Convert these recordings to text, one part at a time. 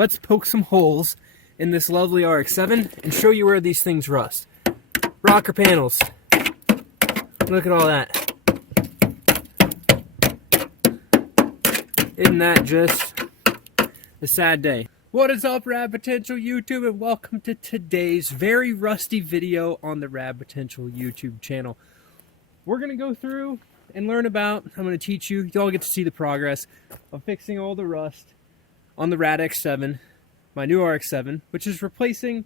let's poke some holes in this lovely RX7 and show you where these things rust. Rocker panels. Look at all that. Isn't that just a sad day? What is up, Rad Potential YouTube, and welcome to today's very rusty video on the Rad Potential YouTube channel. We're going to go through and learn about, I'm going to teach you, you all get to see the progress of fixing all the rust on the RADX7, my new RX7, which is replacing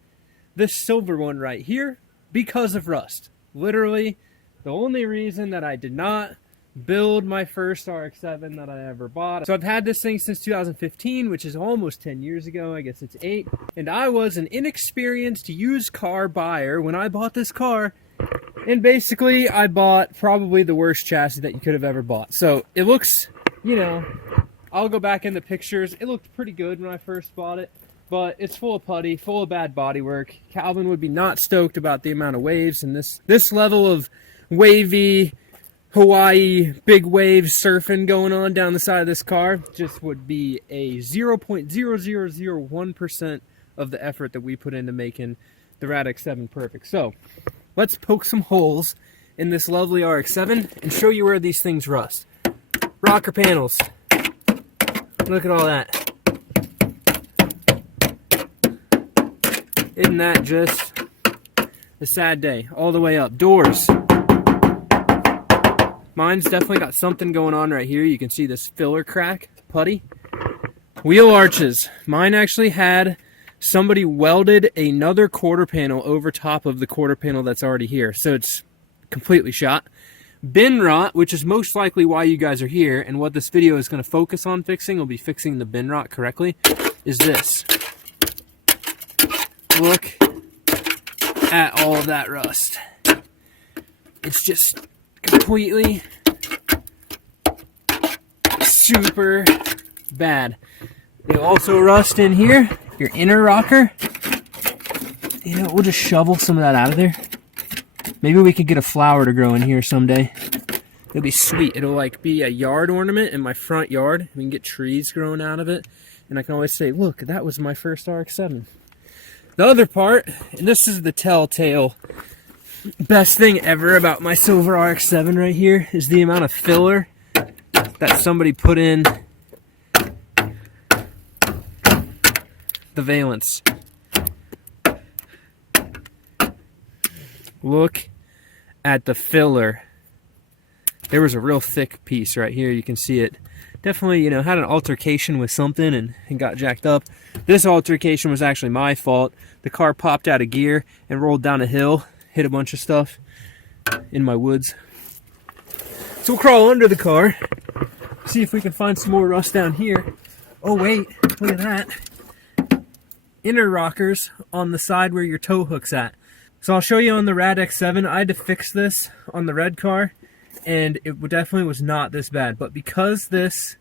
this silver one right here because of rust. Literally, the only reason that I did not build my first RX7 that I ever bought. So I've had this thing since 2015, which is almost 10 years ago. I guess it's 8. And I was an inexperienced used car buyer when I bought this car. And basically, I bought probably the worst chassis that you could have ever bought. So it looks, you know, I'll go back in the pictures. It looked pretty good when I first bought it, but it's full of putty, full of bad bodywork. Calvin would be not stoked about the amount of waves, and this level of wavy Hawaii big wave surfing going on down the side of this car just would be a 0.0001% of the effort that we put into making the RADX7 perfect. So let's poke some holes in this lovely RX7 and show you where these things rust. Rocker panels. Look at all that. Isn't that just a sad day? All the way up. Doors. Mine's definitely got something going on right here. You can see this filler crack, putty. Wheel arches. Mine actually had somebody welded another quarter panel over top of the quarter panel that's already here. So it's completely shot. Bin rot, which is most likely why you guys are here, and what this video is going to focus on fixing, will be fixing the bin rot correctly, is this. Look at all of that rust. It's just completely super bad. They also rust in here, your inner rocker. You know, we'll just shovel some of that out of there. Maybe we could get a flower to grow in here someday. It'll be sweet. It'll like be a yard ornament in my front yard. We can get trees growing out of it. And I can always say, look, that was my first RX7. The other part, and this is the telltale best thing ever about my silver RX7 right here, is the amount of filler that somebody put in the valence. Look at the filler. There was a real thick piece right here. You can see it. Definitely, you know, had an altercation with something and got jacked up. This altercation was actually my fault. The car popped out of gear and rolled down a hill, hit a bunch of stuff in my woods. So we'll crawl under the car, see if we can find some more rust down here. Oh wait, look at that. Inner rockers on the side where your tow hook's at. So I'll show you on the RADX7. I had to fix this on the red car, and it definitely was not this bad. But because this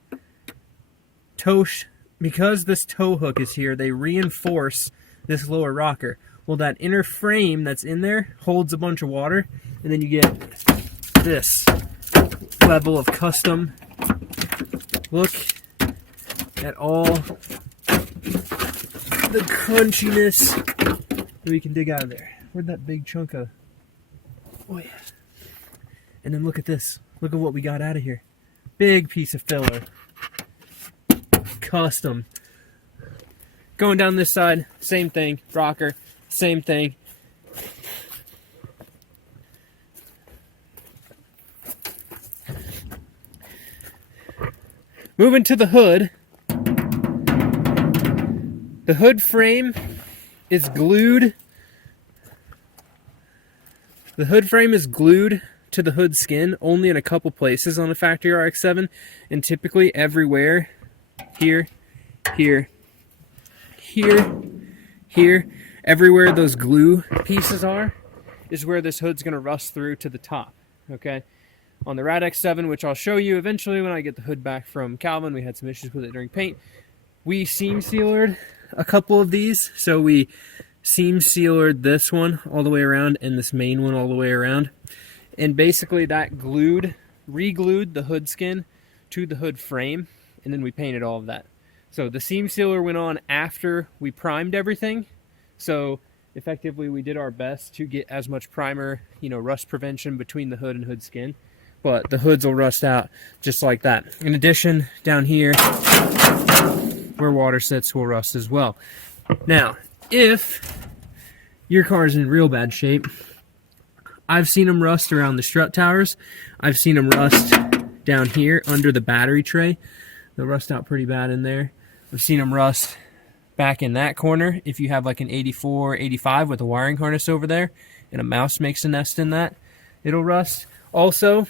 tow hook is here, they reinforce this lower rocker. Well, that inner frame that's in there holds a bunch of water, and then you get this level of custom. Look at all the crunchiness that we can dig out of there. Where'd that big chunk of... Oh yeah. And then look at this. Look at what we got out of here. Big piece of filler. Custom. Going down this side, same thing. Rocker, same thing. Moving to the hood. The hood frame is glued. The hood frame is glued to the hood skin only in a couple places on the factory RX7, and typically everywhere, here, here, here, everywhere those glue pieces are, is where this hood's going to rust through to the top, okay? On the RADX7, which I'll show you eventually when I get the hood back from Calvin, we had some issues with it during paint. We seam sealed a couple of these, so we seam sealed this one all the way around and this main one all the way around. And basically that re-glued the hood skin to the hood frame, and then we painted all of that. So the seam sealer went on after we primed everything. So effectively we did our best to get as much primer, rust prevention between the hood and hood skin. But the hoods will rust out just like that. In addition, down here where water sits will rust as well. Now, if your car is in real bad shape, I've seen them rust around the strut towers. I've seen them rust down here under the battery tray. They'll rust out pretty bad in there. I've seen them rust back in that corner. If you have like an 84, 85 with a wiring harness over there and a mouse makes a nest in that, it'll rust. Also,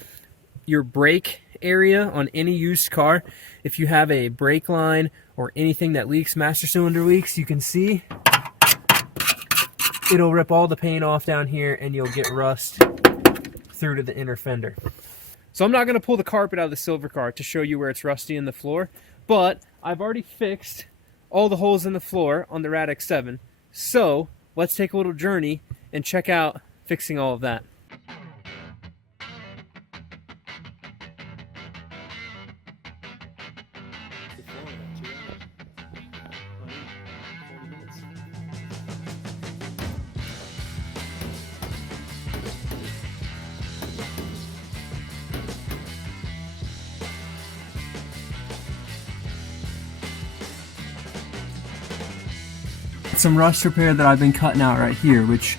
your brake area on any used car, if you have a brake line or anything that leaks, master cylinder leaks, you can see it'll rip all the paint off down here and you'll get rust through to the inner fender. So I'm not going to pull the carpet out of the silver car to show you where it's rusty in the floor, but I've already fixed all the holes in the floor on the RADX7. So let's take a little journey and check out fixing all of that. Some rust repair that I've been cutting out right here, which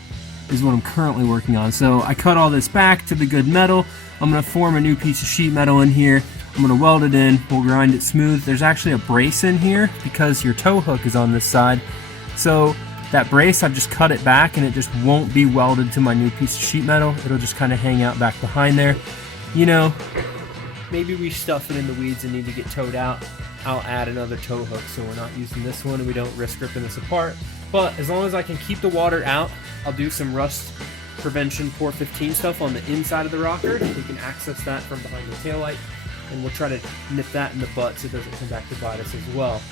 is what I'm currently working on. So I cut all this back to the good metal. I'm going to form a new piece of sheet metal in here. I'm going to weld it in. We'll grind it smooth. There's actually a brace in here because your tow hook is on this side. So that brace, I've just cut it back and it just won't be welded to my new piece of sheet metal. It'll just kind of hang out back behind there. Maybe we stuff it in the weeds and need to get towed out. I'll add another tow hook so we're not using this one and we don't risk ripping this apart. But as long as I can keep the water out, I'll do some rust prevention port 15 stuff on the inside of the rocker. We can access that from behind the taillight, and we'll try to nip that in the butt so it doesn't come back to bite us as well.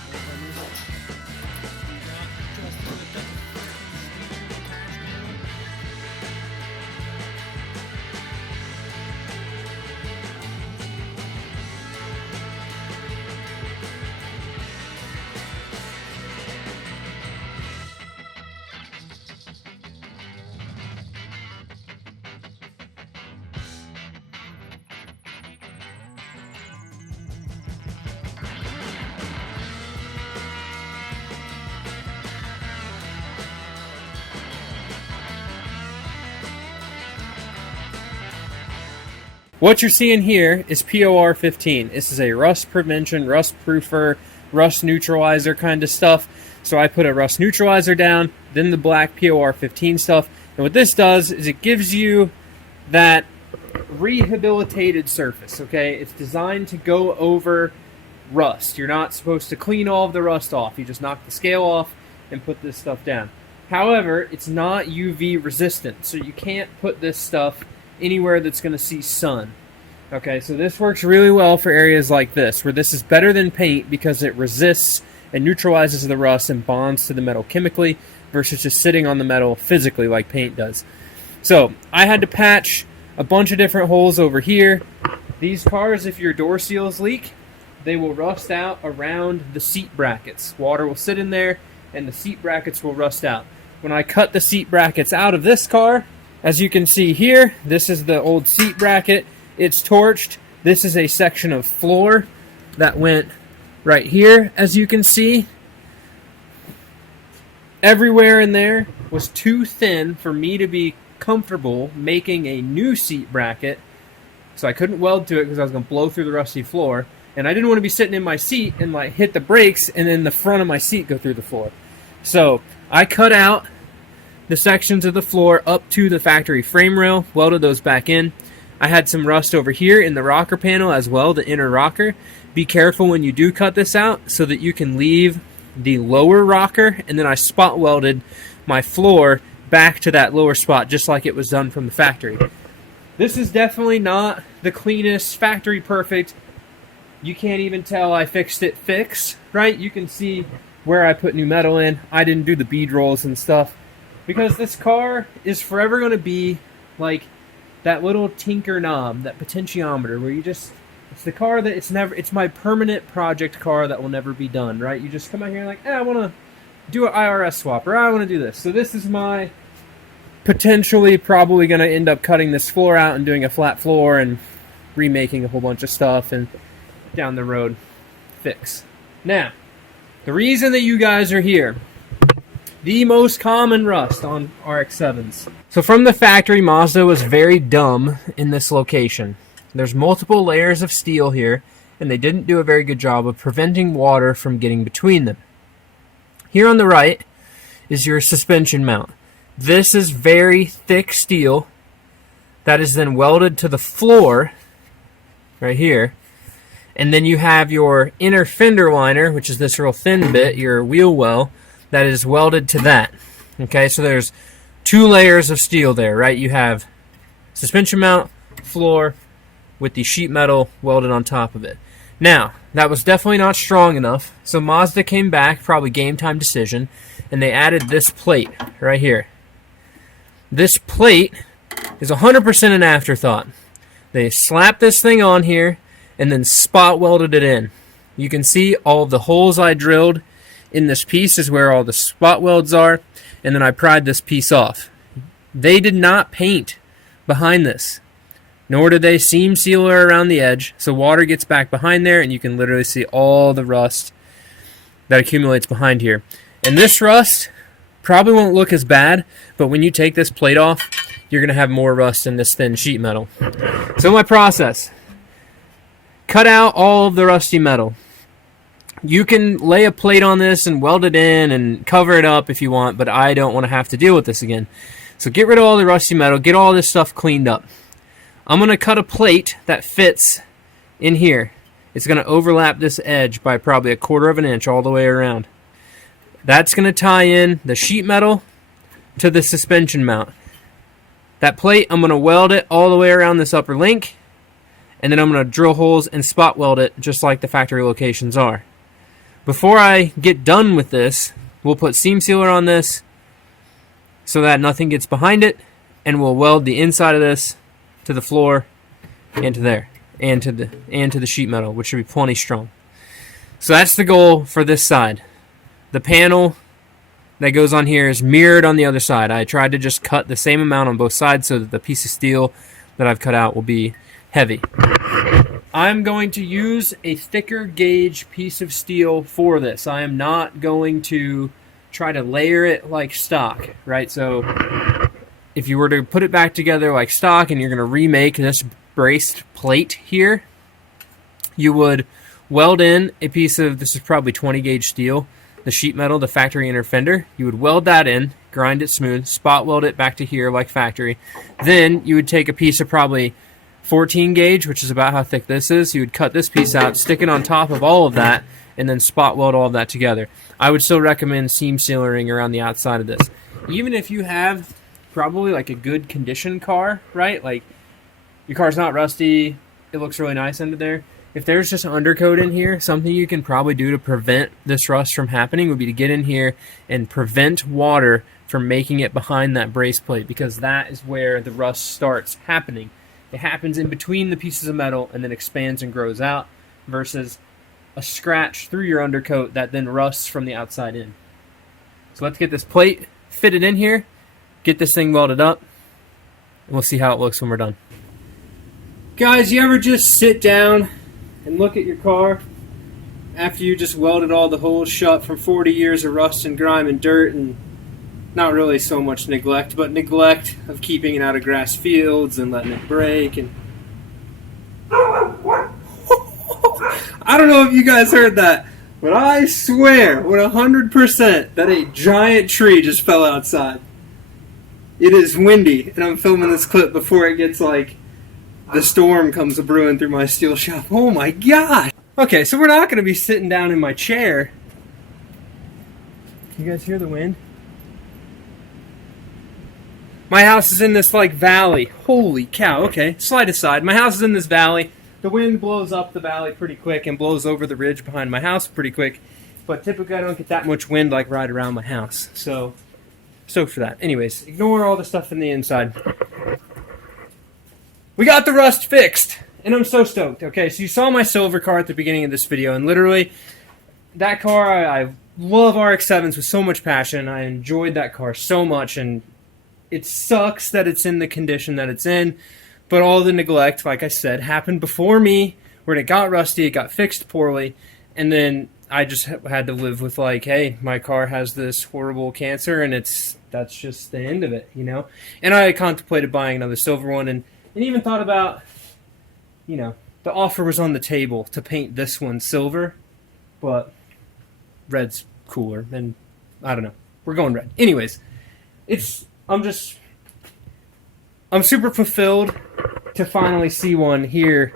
What you're seeing here is POR 15. This is a rust prevention, rust proofer, rust neutralizer kind of stuff. So I put a rust neutralizer down, then the black POR 15 stuff. And what this does is it gives you that rehabilitated surface, okay? It's designed to go over rust. You're not supposed to clean all of the rust off. You just knock the scale off and put this stuff down. However, it's not UV resistant, so you can't put this stuff anywhere that's going to see sun. Okay, so this works really well for areas like this, where this is better than paint because it resists and neutralizes the rust and bonds to the metal chemically versus just sitting on the metal physically like paint does. So I had to patch a bunch of different holes over here. These cars, if your door seals leak, they will rust out around the seat brackets. Water will sit in there and the seat brackets will rust out. When I cut the seat brackets out of this car, as you can see here, this is the old seat bracket. It's torched. This is a section of floor that went right here, as you can see. Everywhere in there was too thin for me to be comfortable making a new seat bracket. So I couldn't weld to it because I was going to blow through the rusty floor. And I didn't want to be sitting in my seat and like hit the brakes and then the front of my seat go through the floor. So I cut out the sections of the floor up to the factory frame rail, welded those back in. I had some rust over here in the rocker panel as well, the inner rocker. Be careful when you do cut this out so that you can leave the lower rocker, and then I spot welded my floor back to that lower spot just like it was done from the factory. This is definitely not the cleanest, factory perfect. You can't even tell I fixed it right? You can see where I put new metal in. I didn't do the bead rolls and stuff, because this car is forever going to be like that little tinker knob, that potentiometer, where you just It's the car that it's my permanent project car that will never be done, right? You just come out here and like, I want to do an IRS swap, or I want to do this. So this is my potentially probably going to end up cutting this floor out and doing a flat floor and remaking a whole bunch of stuff and down the road fix. Now, the reason that you guys are here, the most common rust on RX7s. So from the factory, Mazda was very dumb in this location. There's multiple layers of steel here, and they didn't do a very good job of preventing water from getting between them. Here on the right is your suspension mount. This is very thick steel that is then welded to the floor right here. And then you have your inner fender liner, which is this real thin bit, your wheel well, that is welded to that. Okay, so there's 2 layers of steel there, right? You have suspension mount, floor, with the sheet metal welded on top of it. Now, that was definitely not strong enough, so Mazda came back, probably game time decision, and they added this plate right here. This plate is 100% an afterthought. They slapped this thing on here and then spot welded it in. You can see all of the holes I drilled in this piece is where all the spot welds are, and then I pried this piece off. They did not paint behind this, nor did they seam sealer around the edge, so water gets back behind there and you can literally see all the rust that accumulates behind here. And this rust probably won't look as bad, but when you take this plate off, you're going to have more rust in this thin sheet metal. So my process: cut out all of the rusty metal. You can lay a plate on this and weld it in and cover it up if you want, but I don't want to have to deal with this again. So get rid of all the rusty metal, get all this stuff cleaned up. I'm going to cut a plate that fits in here. It's going to overlap this edge by probably 1/4 of an inch all the way around. That's going to tie in the sheet metal to the suspension mount. That plate, I'm going to weld it all the way around this upper link, and then I'm going to drill holes and spot weld it just like the factory locations are. Before I get done with this, we'll put seam sealer on this so that nothing gets behind it, and we'll weld the inside of this to the floor and to there and to the sheet metal, which should be plenty strong. So that's the goal for this side. The panel that goes on here is mirrored on the other side. I tried to just cut the same amount on both sides so that the piece of steel that I've cut out will be heavy. I'm going to use a thicker gauge piece of steel for this. I am not going to try to layer it like stock, right? So if you were to put it back together like stock and you're going to remake this braced plate here, you would weld in a piece of, this is probably 20 gauge steel, the sheet metal, the factory inner fender. You would weld that in, grind it smooth, spot weld it back to here like factory. Then you would take a piece of probably 14 gauge, which is about how thick this is. You would cut this piece out, stick it on top of all of that, and then spot weld all of that together. I would still recommend seam sealing around the outside of this. Even if you have probably like a good condition car, right? Like your car's not rusty, it looks really nice under there. If there's just an undercoat in here, something you can probably do to prevent this rust from happening would be to get in here and prevent water from making it behind that brace plate, because that is where the rust starts happening. It happens in between the pieces of metal and then expands and grows out, versus a scratch through your undercoat that then rusts from the outside in. So let's get this plate fitted in here, get this thing welded up, and we'll see how it looks when we're done. Guys, you ever just sit down and look at your car after you just welded all the holes shut from 40 years of rust and grime and dirt, and not really so much neglect, but neglect of keeping it out of grass fields and letting it break? And I don't know if you guys heard that, but I swear with 100% that a giant tree just fell outside. It is windy, and I'm filming this clip before it gets like the storm comes a-brewing through my steel shop. Oh my gosh! Okay, so we're not going to be sitting down in my chair. You guys hear the wind? My house is in this like valley. Holy cow, okay, slide aside. My house is in this valley. The wind blows up the valley pretty quick and blows over the ridge behind my house pretty quick. But typically I don't get that much wind like right around my house. So, stoked for that. Anyways, ignore all the stuff in the inside. We got the rust fixed, And I'm so stoked. Okay, so you saw my silver car at the beginning of this video, and literally, that car, I love RX7s with so much passion. I enjoyed that car so much, and it sucks that it's in the condition that it's in, but all the neglect, like I said, happened before me, where it got rusty, it got fixed poorly, and then I just had to live with, like, hey, my car has this horrible cancer, and that's just the end of it, you know? And I contemplated buying another silver one, and even thought about, you know, the offer was on the table to paint this one silver, but red's cooler, and I don't know. We're going red. Anyways, I'm super fulfilled to finally see one here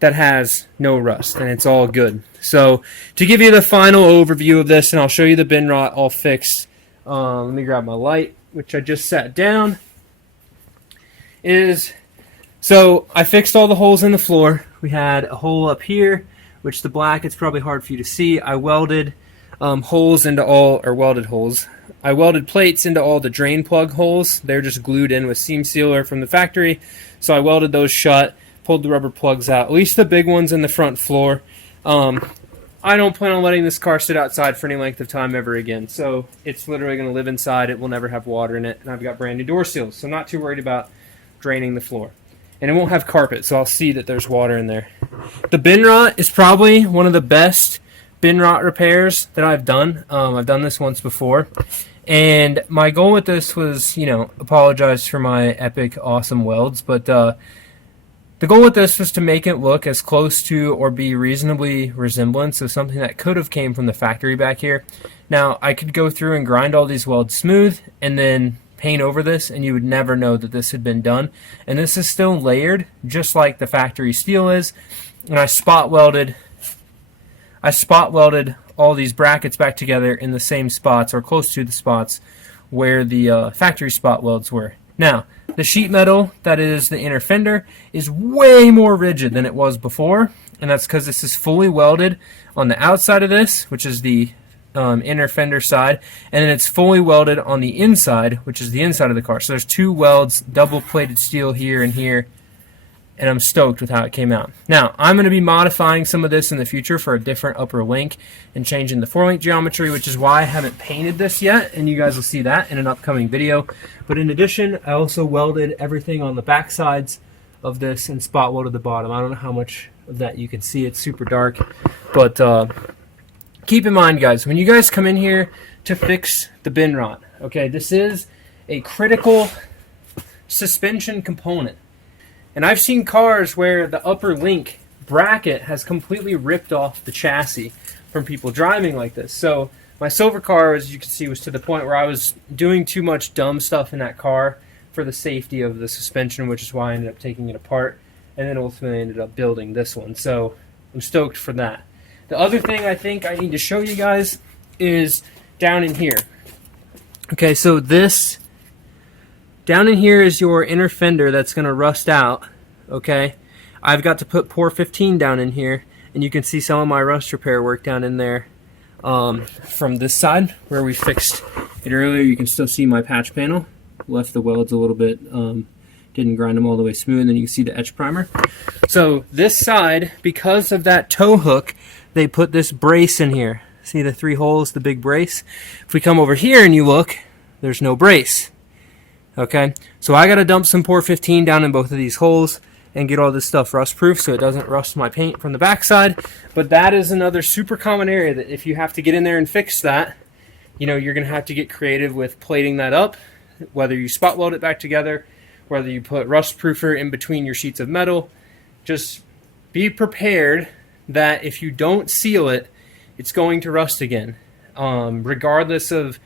that has no rust, and it's all good. So, to give you the final overview of this, and I'll show you the bin rot all fixed, let me grab my light, which I just sat down, so I fixed all the holes in the floor. We had a hole up here, which the black, it's probably hard for you to see. I welded holes into all, or welded holes. I welded plates into all the drain plug holes. They're just glued in with seam sealer from the factory. So I welded those shut, pulled the rubber plugs out, at least the big ones in the front floor. I don't plan on letting this car sit outside for any length of time ever again. So it's literally going to live inside. It will never have water in it. And I've got brand new door seals, so I'm not too worried about draining the floor. And it won't have carpet, so I'll see that there's water in there. The bin rot is probably one of the best bin rot repairs that I've done. I've done this once before. And my goal with this was, you know, apologize for my epic, awesome welds, but the goal with this was to make it look as close to or be reasonably resemblant of something that could have came from the factory back here. Now, I could go through and grind all these welds smooth and then paint over this, and you would never know that this had been done. And this is still layered, just like the factory steel is. And I spot welded all these brackets back together in the same spots, or close to the spots where the factory spot welds were. Now, the sheet metal that is the inner fender is way more rigid than it was before, and that's because this is fully welded on the outside of this, which is the inner fender side, and then it's fully welded on the inside, which is the inside of the car. So there's two welds, double plated steel here and here, and I'm stoked with how it came out. Now, I'm going to be modifying some of this in the future for a different upper link and changing the 4-link geometry, which is why I haven't painted this yet, and you guys will see that in an upcoming video. But in addition, I also welded everything on the back sides of this and spot welded the bottom. I don't know how much of that you can see. It's super dark, but keep in mind, guys, when you guys come in here to fix the bin rot, okay, this is a critical suspension component. And I've seen cars where the upper link bracket has completely ripped off the chassis from people driving like this. So my silver car, as you can see, was to the point where I was doing too much dumb stuff in that car for the safety of the suspension, which is why I ended up taking it apart, and then ultimately ended up building this one. So I'm stoked for that. The other thing I think I need to show you guys is down in here. Okay, so this down in here is your inner fender that's going to rust out. Okay, I've got to put pour 15 down in here, and you can see some of my rust repair work down in there. From this side where we fixed it earlier, you can still see my patch panel. Left the welds a little bit, didn't grind them all the way smooth, and you can see the etch primer. So this side, because of that tow hook, they put this brace in here. See the 3 holes, the big brace? If we come over here and you look, there's no brace. Okay, so I got to dump some pour 15 down in both of these holes and get all this stuff rust proof so it doesn't rust my paint from the backside. But that is another super common area that if you have to get in there and fix that, you know, you're going to have to get creative with plating that up, whether you spot weld it back together, whether you put rust proofer in between your sheets of metal. Just be prepared that if you don't seal it, it's going to rust again. Regardless of,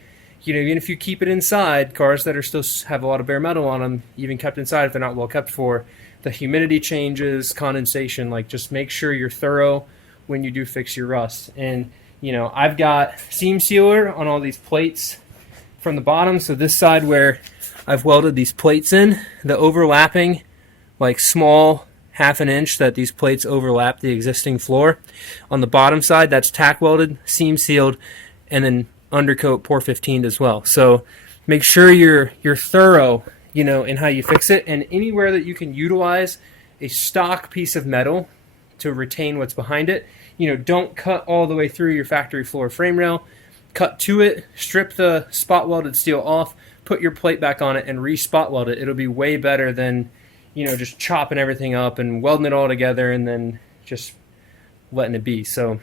you know, even if you keep it inside, cars that are still have a lot of bare metal on them, even kept inside if they're not well kept for, the humidity changes, condensation, like just make sure you're thorough when you do fix your rust. And, you know, I've got seam sealer on all these plates from the bottom. So this side where I've welded these plates in, the overlapping, like small 1/2 inch that these plates overlap the existing floor. On the bottom side, that's tack welded, seam sealed, and then undercoat pour 15 as well. So make sure you're thorough, you know, in how you fix it, and anywhere that you can utilize a stock piece of metal to retain what's behind it. You know, don't cut all the way through your factory floor frame rail. Cut to it, strip the spot welded steel off, put your plate back on it, and re-spot weld it. It'll be way better than, you know, just chopping everything up and welding it all together and then just letting it be. So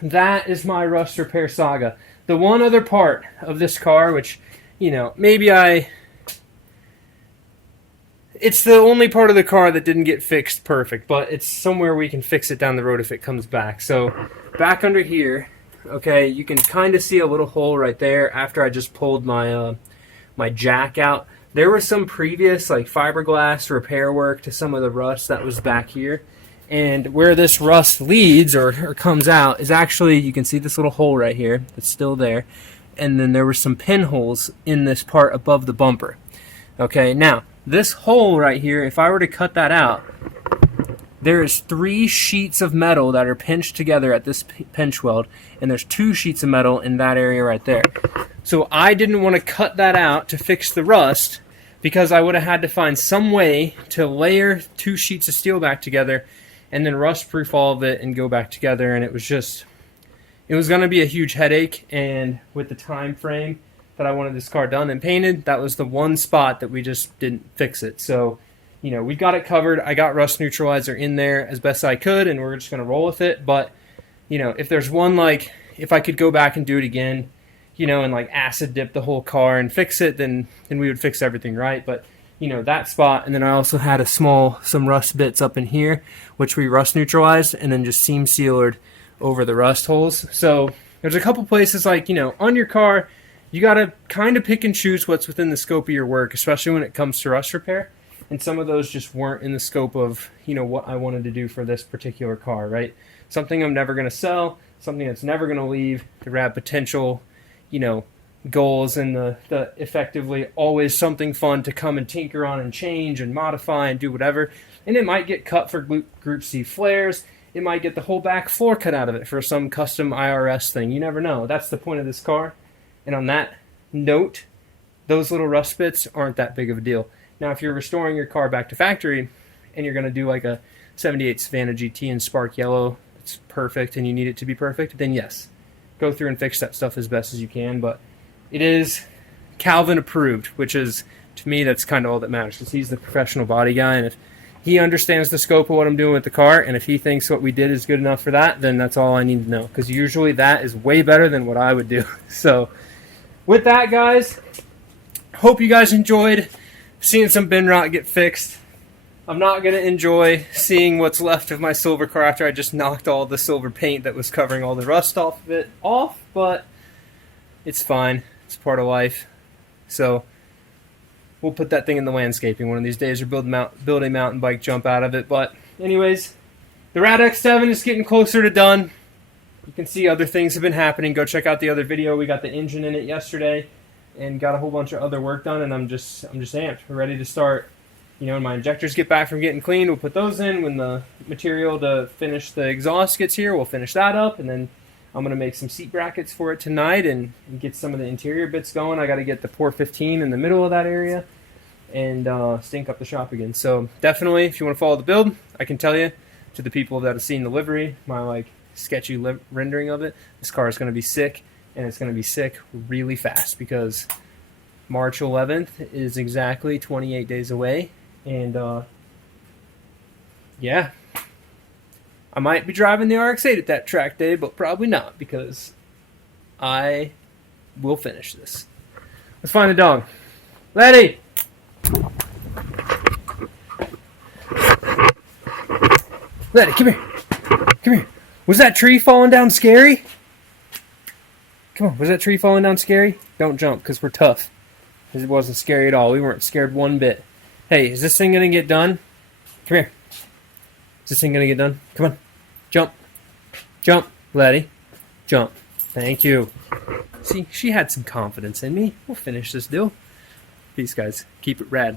that is my rust repair saga. The one other part of this car, which, you know, it's the only part of the car that didn't get fixed perfect, but it's somewhere we can fix it down the road if it comes back. So back under here, okay, you can kind of see a little hole right there after I just pulled my my jack out. There was some previous like fiberglass repair work to some of the rust that was back here. And where this rust leads or comes out is actually, you can see this little hole right here that's still there. And then there were some pinholes in this part above the bumper. Okay, now this hole right here, if I were to cut that out, there is 3 sheets of metal that are pinched together at this pinch weld, and there's 2 sheets of metal in that area right there. So I didn't want to cut that out to fix the rust because I would have had to find some way to layer 2 sheets of steel back together and then rust proof all of it and go back together, and it was going to be a huge headache. And with the time frame that I wanted this car done and painted, that was the one spot that we just didn't fix it. So, you know, we got it covered. I got rust neutralizer in there as best I could, and we're just going to roll with it. But, you know, if there's one, like, if I could go back and do it again, you know, and like acid dip the whole car and fix it, then we would fix everything right. But, you know, that spot, and then I also had some rust bits up in here, which we rust neutralized and then just seam sealed over the rust holes. So there's a couple places, like, you know, on your car, you got to kind of pick and choose what's within the scope of your work, especially when it comes to rust repair. And some of those just weren't in the scope of, you know, what I wanted to do for this particular car, right? Something I'm never going to sell, something that's never going to leave the RAD potential, you know, goals, and the effectively always something fun to come and tinker on and change and modify and do whatever. And it might get cut for Group C flares. It might get the whole back floor cut out of it for some custom IRS thing. You never know. That's the point of this car. And on that note, those little rust bits aren't that big of a deal. Now, if you're restoring your car back to factory and you're going to do like a 78 Savannah GT in spark yellow, it's perfect, and you need it to be perfect, then yes, go through and fix that stuff as best as you can. But it is Calvin approved, which is, to me, that's kind of all that matters, because he's the professional body guy, and if he understands the scope of what I'm doing with the car, and if he thinks what we did is good enough for that, then that's all I need to know, because usually that is way better than what I would do. So with that, guys, hope you guys enjoyed seeing some bin rot get fixed. I'm not going to enjoy seeing what's left of my silver car after I just knocked all the silver paint that was covering all the rust off of it off, but it's fine. It's part of life. So we'll put that thing in the landscaping one of these days, or build a mountain bike jump out of it. But anyways, the RADX7 is getting closer to done. You can see other things have been happening. Go check out the other video. We got the engine in it yesterday and got a whole bunch of other work done, and I'm just amped. We're ready to start. You know, when my injectors get back from getting cleaned, we'll put those in. When the material to finish the exhaust gets here, we'll finish that up, and then I'm going to make some seat brackets for it tonight and get some of the interior bits going. I got to get the Pour 15 in the middle of that area and stink up the shop again. So definitely, if you want to follow the build, I can tell you, to the people that have seen the livery, my like sketchy rendering of it, this car is going to be sick, and it's going to be sick really fast, because March 11th is exactly 28 days away. And yeah, I might be driving the RX7 at that track day, but probably not, because I will finish this. Let's find the dog. Letty! Letty, come here. Come here. Was that tree falling down scary? Come on, was that tree falling down scary? Don't jump, because we're tough. It wasn't scary at all. We weren't scared one bit. Hey, is this thing going to get done? Come here. Is this thing going to get done? Come on. Jump. Jump, Letty. Jump. Thank you. See, she had some confidence in me. We'll finish this deal. Peace, guys. Keep it rad.